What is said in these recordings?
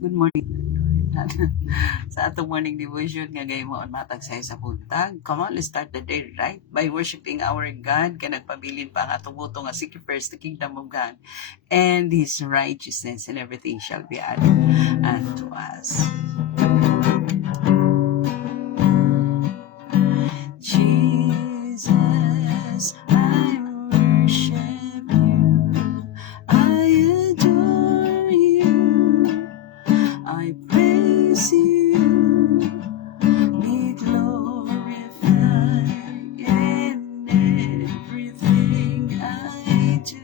Good morning. Sa atong morning devotion nga gaymo matag sa buntag. Come on, let's start the day right by worshiping our God. Kaya nagpabilin pa ang atong buto nga seek first the kingdom of God and His righteousness, and everything shall be added unto us. Jesus, I worship you. I adore you. I praise you. Be glorified in everything I do.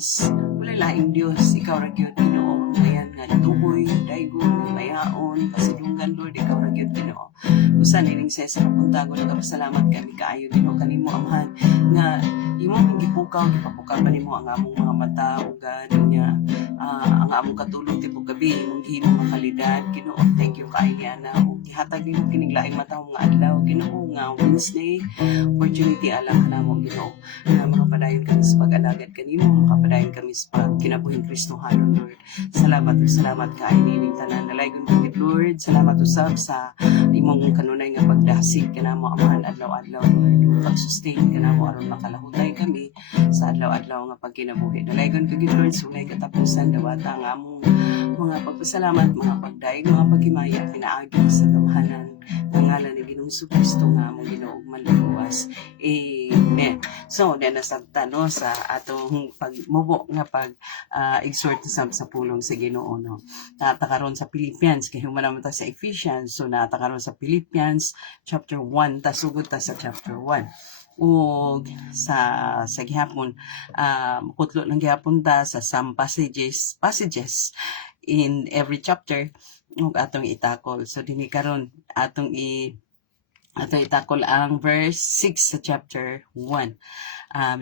Pilipinas, wala laing Dios, ikaw ra gyud Ginoo. Ayan nga tuboy, daygon, mayaon, pasidunggan Lord, ikaw ra gyud Ginoo. Usa nining sa kapunta ko nagapasalamat kami kaayo Ginoo kanimo Amahan nga imong gipukaw gipapukaw nimo ang among mga mata ug niya ang among katulog tibok gabi imong gihimo nga kalidad Ginoo. Thank you kay ni ana ug gihatag nimo kining laing matahong nga adlaw Ginoo nga Wednesday opportunity alang kanamo Ginoo na makapadayon kami sa pag-alagad kanimo, makapadayon kami sa pagkinabuhing Kristohanon Lord. Salamat kay nining tanan nalaygon kami Lord. Salamat usab sa imong kanunay nga pagdasig kanamo Amahan adlaw-adlaw Lord. Pag-sustain kanamo aron makalahutay kami sa adlaw-adlaw nga pagkinabuhi. Nalaygon kami Lord sunay katapusan dawata ang among mga pagpasalamat, mga pagdaig, mga paghimaya pinaagi sa gamahanan ng ngalan ni Ginoong Kristo nga among Ginoo manluwas. Amen. So, nasabta no sa atong pagmubo nga pag exhort sa pulong sa Ginoo no. Natakaron sa Philippians kay human naman ta sa Ephesians. So natakaron sa Philippians chapter 1 ta sugod ta sa chapter 1. O sa gihapon kutlo ng gihapon ta sa some passages in every chapter ug atong itakol. So dinhi karon atong itakol ang verse 6 sa chapter 1.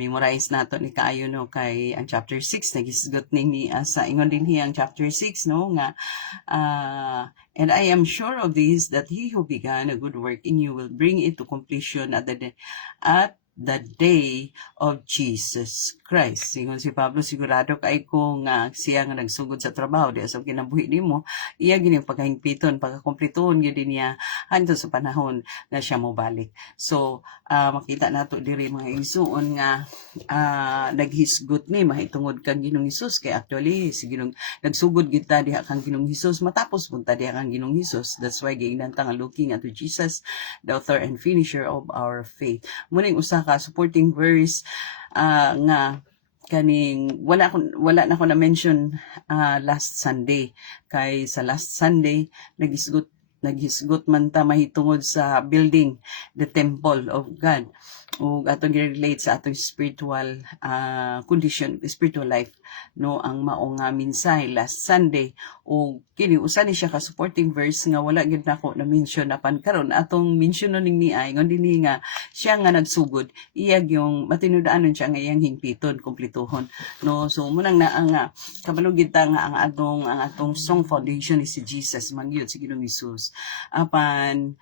Memorize nato ni kaayo no kay ang chapter 6 nagisgot ni sa ingon din ang chapter 6 no nga and I am sure of this that he who began a good work in you will bring it to completion at the day of Jesus Christ. Singon si Pablo, sigurado kay ko nga siya nga nagsugod sa trabaho di sa kinabuhi nimo, iya gini pagkahingpiton, pagkakompletoon gyud niya hanto sa panahon na siya mobalik. So, makita nato diri mga igsuon nga naghisgot ni mahitungod kang Ginoong Hesus kay actually si Ginoong nagsugod gyud ta diha kang Ginoong Hesus matapos punta diha kang Ginoong Hesus. That's why giingnan looking unto Jesus, the author and finisher of our faith. Muning usa ka supporting verse nga kaning wala na ko na mention last Sunday kay sa last Sunday naghisgot man ta mahitungod sa building the temple of God ug atong gi-relate sa atong spiritual condition, spiritual life no ang mao nga mensahe last Sunday ug kini usa ni siya ka supporting verse nga wala gid nako na mention apan karon atong mention ning niay ngon dinhi nga siya nga nagsugod iyag yung matinud-anon siya nga iyang hingpiton kumpletohon no. So munang naa nga kabalo gid ta nga ang atong song foundation is si Jesus man gyud si Ginoong Hesus apan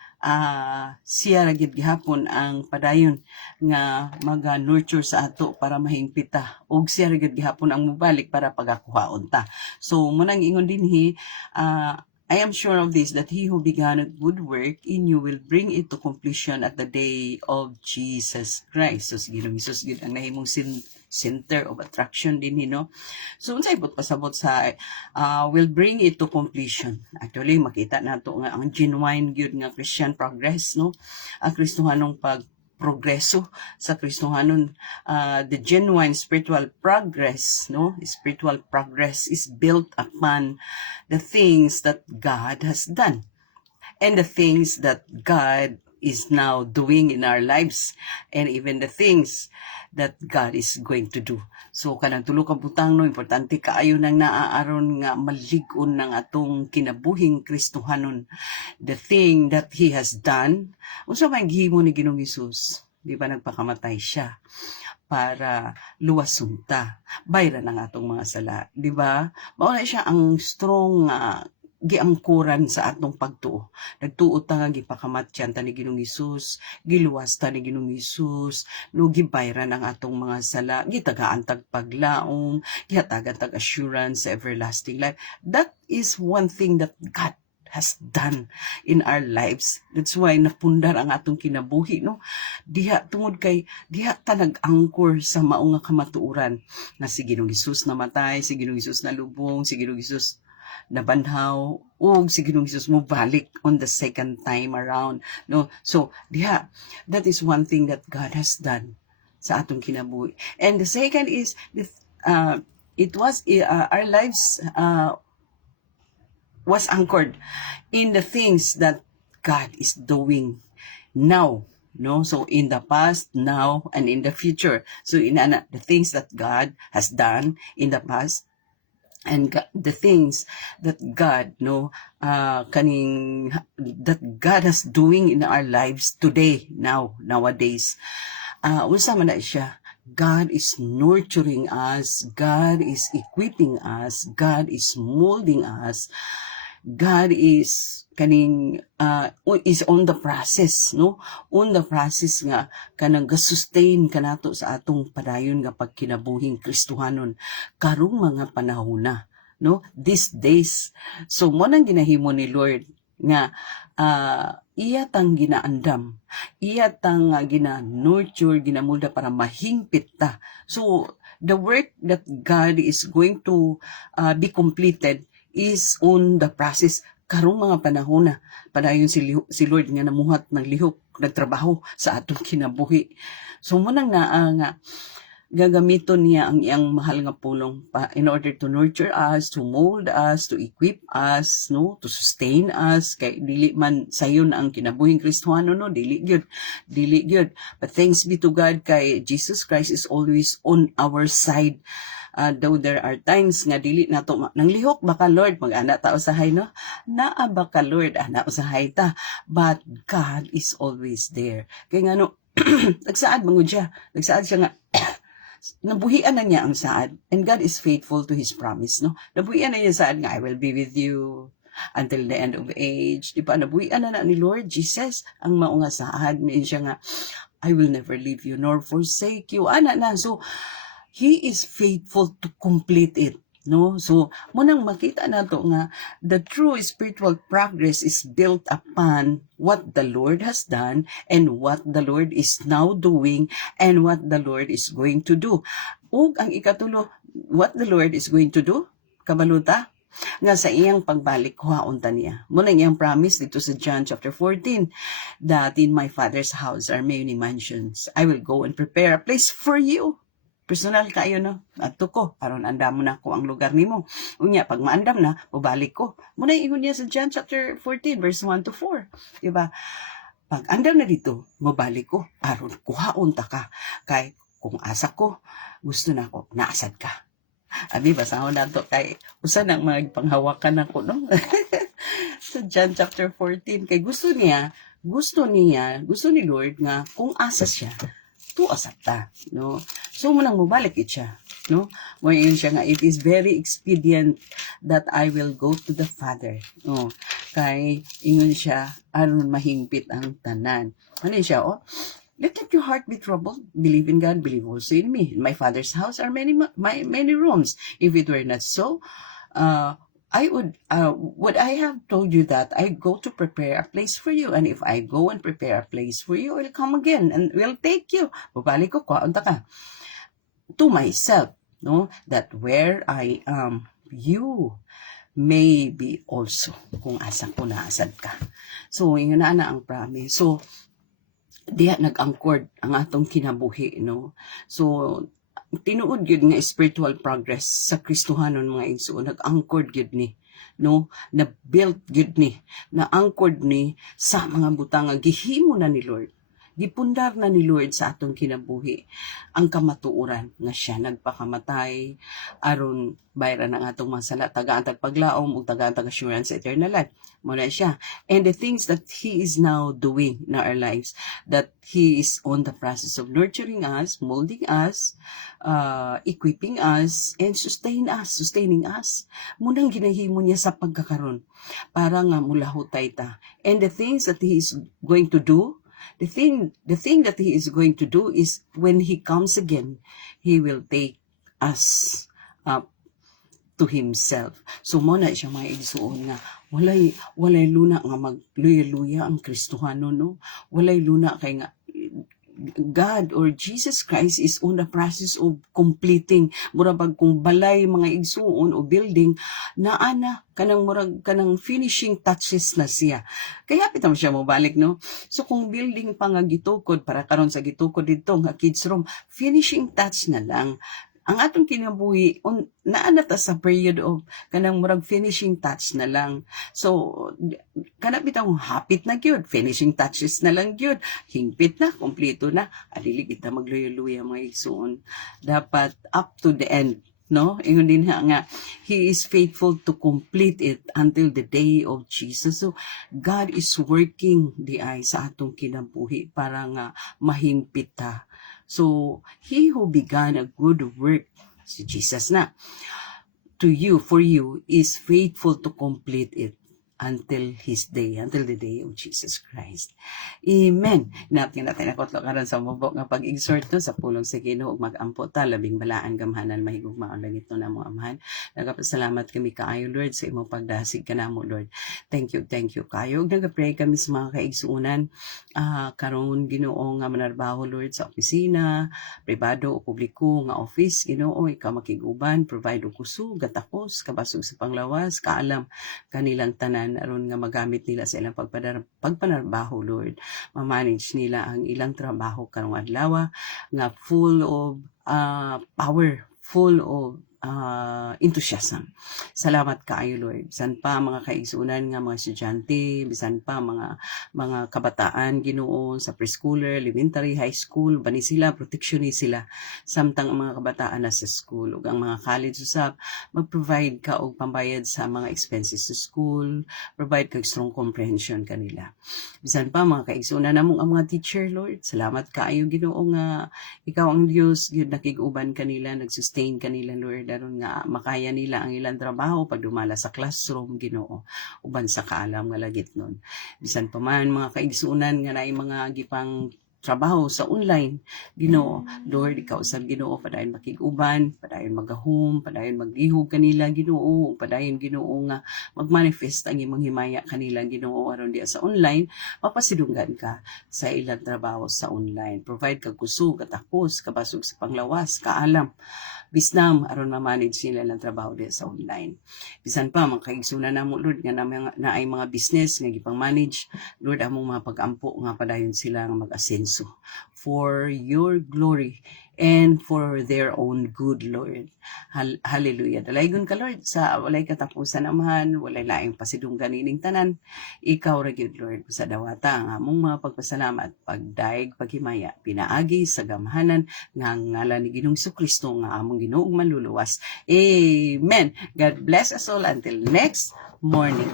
siya ra gid gihapon ang padayon nga maga-nurture sa ato para mahingpita ug siya ra gid gihapon ang mubalik para pagakuhaon ta. So munang ingon dinhi I am sure of this that he who began a good work in you will bring it to completion at the day of Jesus Christ. So si Ginoong Hesus gid ang nahimong center of attraction din no. So unsay pasabot sa will bring it to completion. Actually makita nato nga ang genuine gyud nga Christian progress no. Ang Kristohanong progreso sa Kristohanon, the genuine spiritual progress no, spiritual progress is built upon the things that God has done and the things that God is now doing in our lives and even the things that God is going to do. So kanang tulo ka butang no importante kaayo nang naaaron nga malig-on ng atong kinabuhing Kristohanon, the thing that he has done. Unsa may gihimo ni Ginoong Hesus? Di ba nagpakamatay siya para luwason ta, bayran ang atong mga sala, di ba? Mao na siya ang strong giangkuran sa atong pagtuo. Nagtuo ta nga gipakamatyan ta ni Ginoong Hesus, giluwas ta ni Ginoong Hesus, no gibayran ang atong mga sala, gitagaan tag paglaom, gihatagan tag assurance sa everlasting life. That is one thing that God has done in our lives. That's why napundar ang atong kinabuhi no. Diha tungod kay diha ta nag-angkor sa mao nga kamatuoran na si Ginoong Hesus namatay, si Ginoong Hesus nalubong, si Ginoong Hesus nabanhaw ug si Ginoong Hesus mo balik on the second time around no. So diha, that is one thing that God has done sa atong kinabuhi. And the second is it was our lives was anchored in the things that God is doing now no? So in the past, now, and in the future. So inana, the things that God has done in the past, and the things that God that God has doing in our lives today, nowadays, unsa man na siya, God is nurturing us, God is equipping us, God is molding us, God is is on the process, no? On the process nga kanang ga-sustain kanato sa atong padayon nga pagkinabuhing Kristohanon karong mga panahona, no? These days. So mo nang ginahimo ni Lord nga iya tang ginaandam, iya tang gina-nurture, ginamulda para mahingpit ta. So the work that God is going to be completed is on the process karong mga panahon na padayon si Lord nga namuhat ng lihok nagtrabaho sa atong kinabuhi. So mo nang naa nga gagamiton niya ang iyang mahal nga pulong in order to nurture us, to mold us, to equip us, no, to sustain us. Kay dili man sayon ang kinabuhing Kristohano, no, dili gyud. But thanks be to God, kay Jesus Christ is always on our side. Though there are times nga dili nato nang lihok baka Lord mag-ana ta usahay, no, naa baka Lord ana usahay ta, but God is always there. Kay ngano nagsaad mangud siya nga nabuhian na niya ang saad, and God is faithful to His promise, no? Nabuhian na niya saad nga, I will be with you until the end of age. Di ba? Nabuhian na ni Lord Jesus ang maunga saad. Main siya nga, I will never leave you nor forsake you. Ana na. So, He is faithful to complete it, no? So, munang makita nato nga the true spiritual progress is built upon what the Lord has done and what the Lord is now doing and what the Lord is going to do. Ug ang ikatulo, what the Lord is going to do, kabaluta nga sa iyang pagbalik kuhaon ta niya. Muna iyang promise dito sa John chapter 14 that in my Father's house are many mansions. I will go and prepare a place for you. Personal kayo, no? Adto ko, aron andam na ko ang lugar nimo. Unya, pag maandam na, mabalik ko. Muna ingon niya sa John chapter 14, verse 1 to 4. Diba? Pag andam na dito, mabalik ko, aron kuhaon ta ka. Kay, kung asa ko, gusto na ko, naasad ka. Abi, basahon na to kay, usa nang magpanghawakan ako, no? Sa John chapter 14, kay gusto ni Lord nga, kung asa siya, tuasap ta, no? So, munang mubalik siya, no? Ngayon siya nga, it is very expedient that I will go to the Father, no? Kay, ingon siya, aron mahingpit ang tanan. Ano siya, let not your heart be troubled. Believe in God, believe also in me. In my Father's house are many rooms. If it were not so, I would I have told you that I go to prepare a place for you, and if I go and prepare a place for you, I will come again and will take you. Babalik ko, kwaunta ka. To myself, no, that where I am, you may be also, kung asa ko naasad ka. So, yun na ang promise. So, diha nag-angkord ang atong kinabuhi, no? So, tinuod yun nga spiritual progress sa Kristohanon mga igsoon, nag-angkord yun ni, no? Na-built yun ni, na-angkord ni sa mga butang nga gihimo na ni Lord. Gipundar na ni Lord sa atong kinabuhi ang kamatuoran nga siya nagpakamatay aron bayran ang atong mga sala, tagaan-tag paglaom ug tagaan-tag assurance sa eternal life. Muna siya. And the things that He is now doing in our lives, that He is on the process of nurturing us, molding us, equipping us, and sustaining us. Munang ginahimo niya sa pagkakaron para nga mulahutay ta. And the things that He is going to do, the thing that He is going to do is when He comes again, He will take us up to Himself. So muna siya mga igsuon nga walay luna nga magluya-luya ang Kristohano, no? Walay luna kay nga God or Jesus Christ is on the process of completing murag kung balay mga igsuon o building naana kanang finishing touches na siya. Kaya pitam siya mobalik, no? So kung building pa nga gitukod para karon sa gitukod dito nga kids room, finishing touch na lang. ang atong kinabuhi naa ta sa period of kanang murag finishing touch na lang. So kana bitaw hapit na gyud, finishing touches na lang gyud, hingpit na, kompleto na, adili kita magluya-luya mga igsoon. Dapat up to the end, no? Ingon din nga he is faithful to complete it until the day of Jesus. So God is working di ay sa atong kinabuhi para nga mahimpit ta. So he who began a good work, si Jesus na, to you, for you, is faithful to complete it until the day of Jesus Christ. Amen. Natin ako karon sa mubo nga pag-exhort no sa pulong sa Ginoo ug mag-ampo ta labing balaan gamhanan mahigugmaon langit no namo amahan. Nagapasalamat kami kaayo Lord sa imong pagdasig kanamo Lord. Thank you kayo. Ug nagapray kami sa mga kaigsuonan karon Ginoo nga manarbaho Lord sa opisina, pribado o publiko nga office Ginoo ikaw makiguban, provide og kusog, gatapos, kabasog sa panglawas, kaalam kanilang tanan aron nga magamit nila sa ilang pagpanarbaho Lord. Ma-manage nila ang ilang trabaho karong adlaw nga full of power, full of enthusiasm. Salamat kaayo Lord. Bisan pa mga kaigsunan nga mga estudyante, bisan pa mga kabataan Ginoo sa preschooler, elementary, high school, bani sila, proteksyon ni sila. Samtang ang mga kabataan na sa school ug ang mga college usab mag-provide ka og pambayad sa mga expenses sa school, provide kag strong comprehension kanila. Bisan pa mga kaigsunan namong ang mga teacher Lord, salamat kaayo Ginoo nga ikaw ang Dios gyud nakig-uban kanila, nag-sustain kanila Lord aron nga makaya nila ang ilang trabaho pag dumala sa classroom Ginoo uban sa kaalam nga lagit nun. Bisan pa man mga kaigsunan nga naay mga gipang trabaho sa online Ginoo Lord ikaw usab Ginoo padayon makig-uban, padayon magahom, padayon maglihog kanila Ginoo, padayon Ginoo nga magmanifest ang imong himaya kanila Ginoo aron diya sa online mapasidunggan ka sa ilang trabaho sa online. Provide kag kusog at takos, kabasog sa panglawas, kaalam bisnam aron ma-manage nila ng trabaho diya sa online. Bisan pa mga kaigsunan namo Lord nga naay mga business nga gipang manage Lord among mga pag-ampo nga padayon sila nga mag-asenso for your glory and for their own good Lord. Hallelujah. Dalaygon ka Lord sa walay katapusan amahan, walay laing pasidunggan ining tanan. Ikaw ra gyud Lord sa dawata nga among mga pagpasalamat, pagdaig, paghimaya, pinaagi sa gamhanan nga ngalan ni Ginoong Kristo nga among Ginoong manluluwas. Amen. God bless us all until next morning.